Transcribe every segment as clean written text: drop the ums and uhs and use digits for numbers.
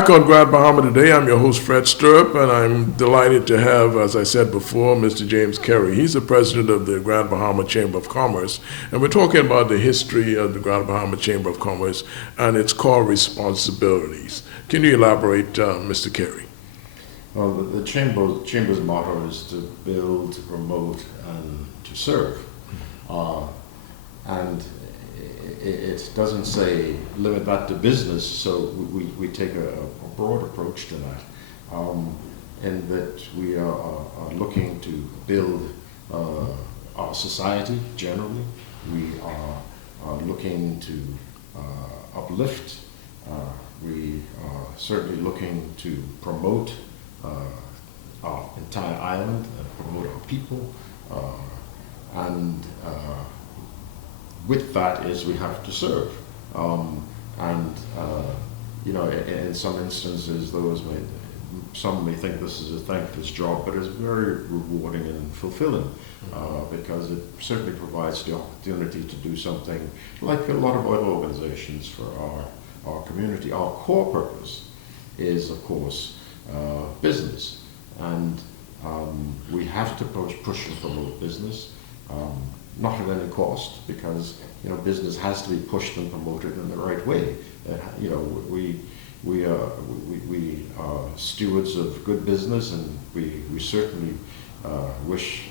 back on Grand Bahama today. I'm your host, Fred Stirrup, and I'm delighted to have, as I said before, Mr. James Carey. He's the president of the Grand Bahama Chamber of Commerce, and we're talking about the history of the Grand Bahama Chamber of Commerce and its core responsibilities. Can you elaborate, Mr. Carey? Well, the Chamber's motto is to build, to promote, and to serve. And it doesn't say limit that to business, so we take a broad approach to that, in that we are looking to build our society generally. We are looking to uplift. We are certainly looking to promote our entire island and promote our people. And with that is we have to serve. In some instances, some may think this is a thankless job, but it's very rewarding and fulfilling because it certainly provides the opportunity to do something like a lot of other organizations for our community. Our core purpose is, of course, business, and we have to push and promote business, not at any cost, because business has to be pushed and promoted in the right way. We are stewards of good business, and we certainly wish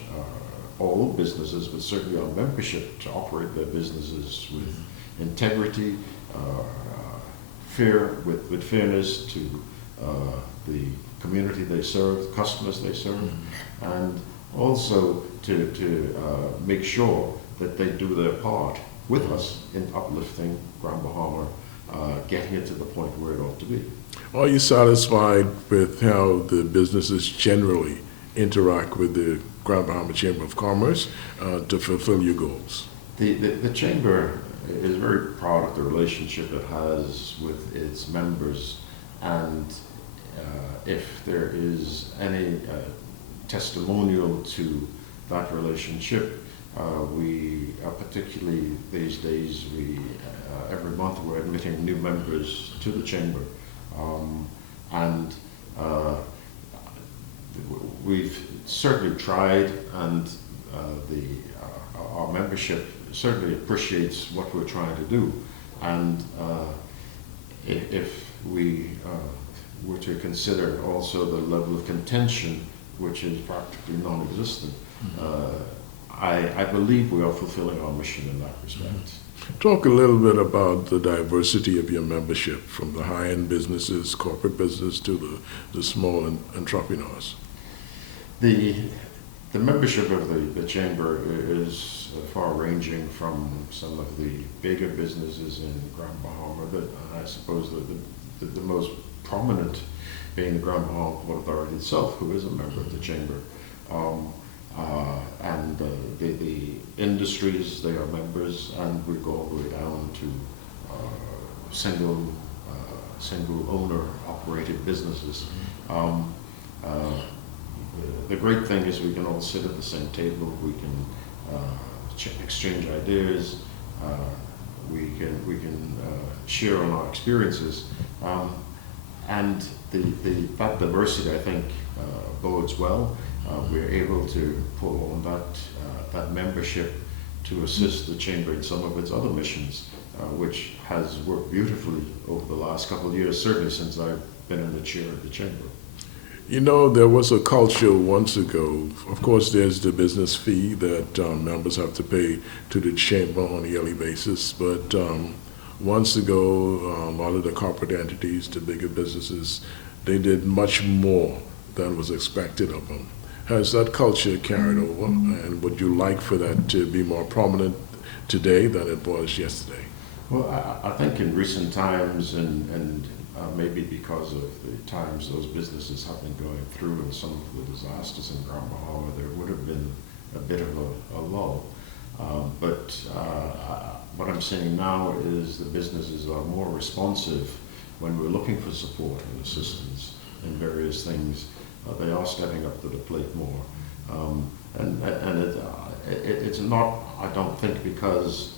all businesses, but certainly our membership, to operate their businesses with integrity, with fairness to the community they serve, the customers they serve, and also to make sure that they do their part with us in uplifting Grand Bahama, getting it to the point where it ought to be. Are you satisfied with how the businesses generally interact with the Grand Bahama Chamber of Commerce to fulfill your goals? The Chamber is very proud of the relationship it has with its members, and if there is any testimonial to that relationship, we particularly these days, every month we're admitting new members to the Chamber, and we've certainly tried, and our membership certainly appreciates what we're trying to do, and if we were to consider also the level of contention, which is practically non-existent, I believe we are fulfilling our mission in that respect. Talk a little bit about the diversity of your membership, from the high-end businesses, corporate business, to the small entrepreneurs. The membership of the Chamber is far-ranging from some of the bigger businesses in Grand Bahama, but I suppose the most prominent being the Grand Bahama Port Authority itself, who is a member of the Chamber. And the industries, they are members, and we go all the way down to single owner operated businesses. The great thing is we can all sit at the same table, we can exchange ideas, we can share on our experiences, and that diversity, I think, bodes well. We're able to pull on that membership to assist the Chamber in some of its other missions, which has worked beautifully over the last couple of years, certainly since I've been in the chair of the Chamber. There was a culture once ago. Of course, there's the business fee that members have to pay to the Chamber on a yearly basis, but once ago, a lot of the corporate entities, the bigger businesses, they did much more than was expected of them. Has that culture carried over, and would you like for that to be more prominent today than it was yesterday? Well, I think in recent times, and maybe because of the times those businesses have been going through and some of the disasters in Grand Bahama, there would have been a bit of a lull. But what I'm seeing now is the businesses are more responsive when we're looking for support and assistance in various things. They are stepping up to the plate more, and it's not, I don't think, because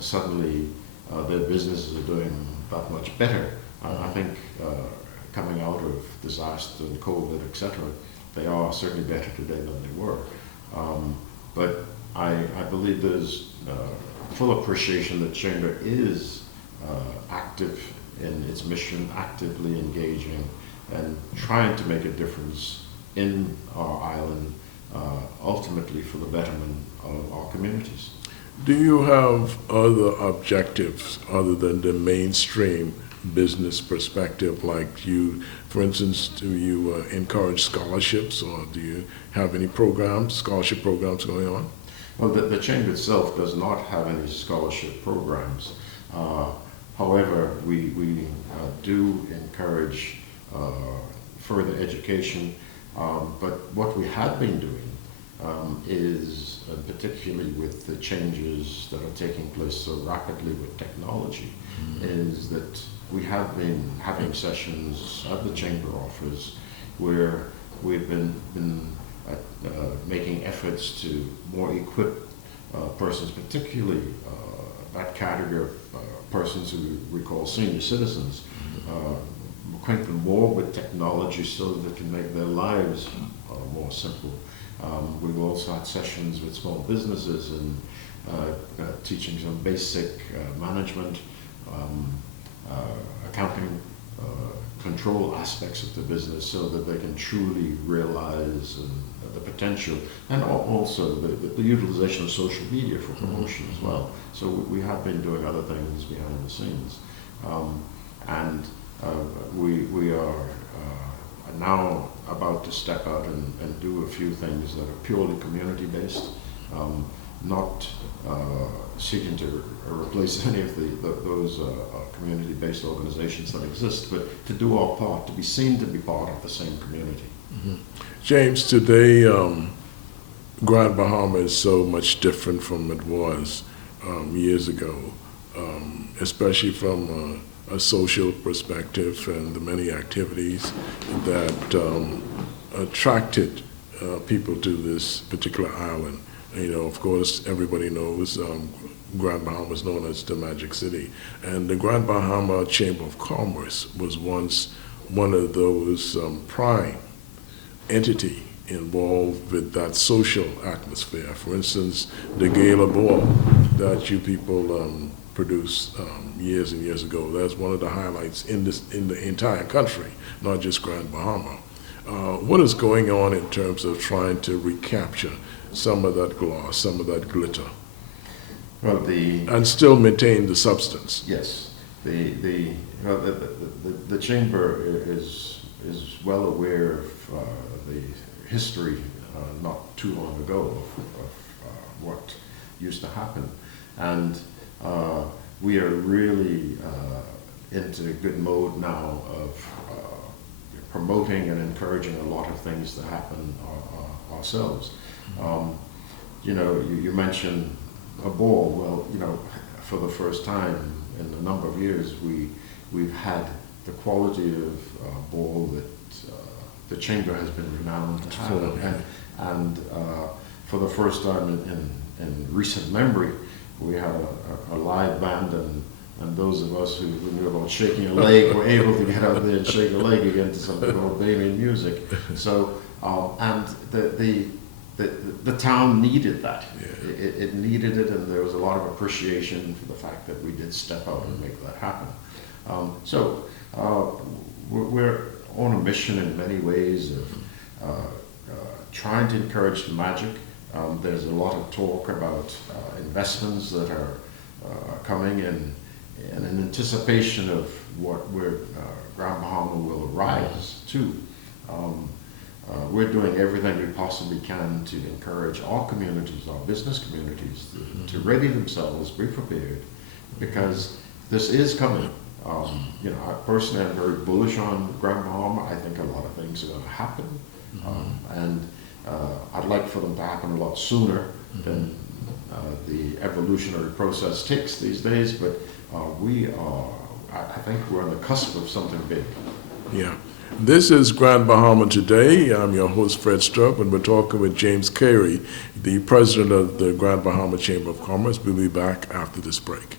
suddenly their businesses are doing that much better. I think coming out of disaster and COVID, etc., they are certainly better today than they were. But I believe there's full appreciation that Chamber is active in its mission, actively engaging and trying to make a difference in our island, ultimately for the betterment of our communities. Do you have other objectives other than the mainstream business perspective, like you, for instance, do you encourage scholarships, or do you have any programs, scholarship programs going on? Well, the Chamber itself does not have any scholarship programs. However, we do encourage further education, but what we have been doing is, particularly with the changes that are taking place so rapidly with technology, is that we have been having sessions at the Chamber office where we've been making efforts to more equip persons, particularly that category of persons who we call senior citizens, acquaint them more with technology so that they can make their lives more simple. We've also had sessions with small businesses and teaching some basic management, accounting, control aspects of the business so that they can truly realize the potential, and also the utilization of social media for promotion as well. So we have been doing other things behind the scenes. We are now about to step out and do a few things that are purely community-based, not seeking to replace any of those community-based organizations that exist, but to do our part, to be seen to be part of the same community. Mm-hmm. James, today Grand Bahama is so much different from it was years ago, especially from a social perspective and the many activities that attracted people to this particular island. You know, of course, everybody knows Grand Bahama is known as the Magic City, and the Grand Bahama Chamber of Commerce was once one of those prime entity involved with that social atmosphere. For instance, the gala ball that you people produced years and years ago, that's one of the highlights in the entire country, not just Grand Bahama. What is going on in terms of trying to recapture some of that gloss, some of that glitter, well, and still maintain the substance? Yes, the Chamber is well aware of the history not too long ago of what used to happen, and we are really into good mode now of promoting and encouraging a lot of things to happen ourselves. You know, you mentioned a ball. Well, you know, for the first time in a number of years, we've had the quality of ball that the Chamber has been renowned to have, and for the first time in recent memory, we had a live band, and those of us who knew about shaking a leg were able to get out there and shake a leg again to some Albanian music. So, and the town needed that. Yeah. It needed it, and there was a lot of appreciation for the fact that we did step out and make that happen. So we're on a mission in many ways of trying to encourage the magic. There's a lot of talk about investments that are coming in anticipation of where Grand Bahama will rise to. We're doing everything we possibly can to encourage our communities, our business communities, to ready themselves, be prepared, because this is coming. You know, I personally am very bullish on Grand Bahama. I think a lot of things are going to happen, and I'd like for them to happen a lot sooner than the evolutionary process takes these days. But I think we're on the cusp of something big. Yeah. This is Grand Bahama Today. I'm your host, Fred Strupp, and we're talking with James Carey, the president of the Grand Bahama Chamber of Commerce. We'll be back after this break.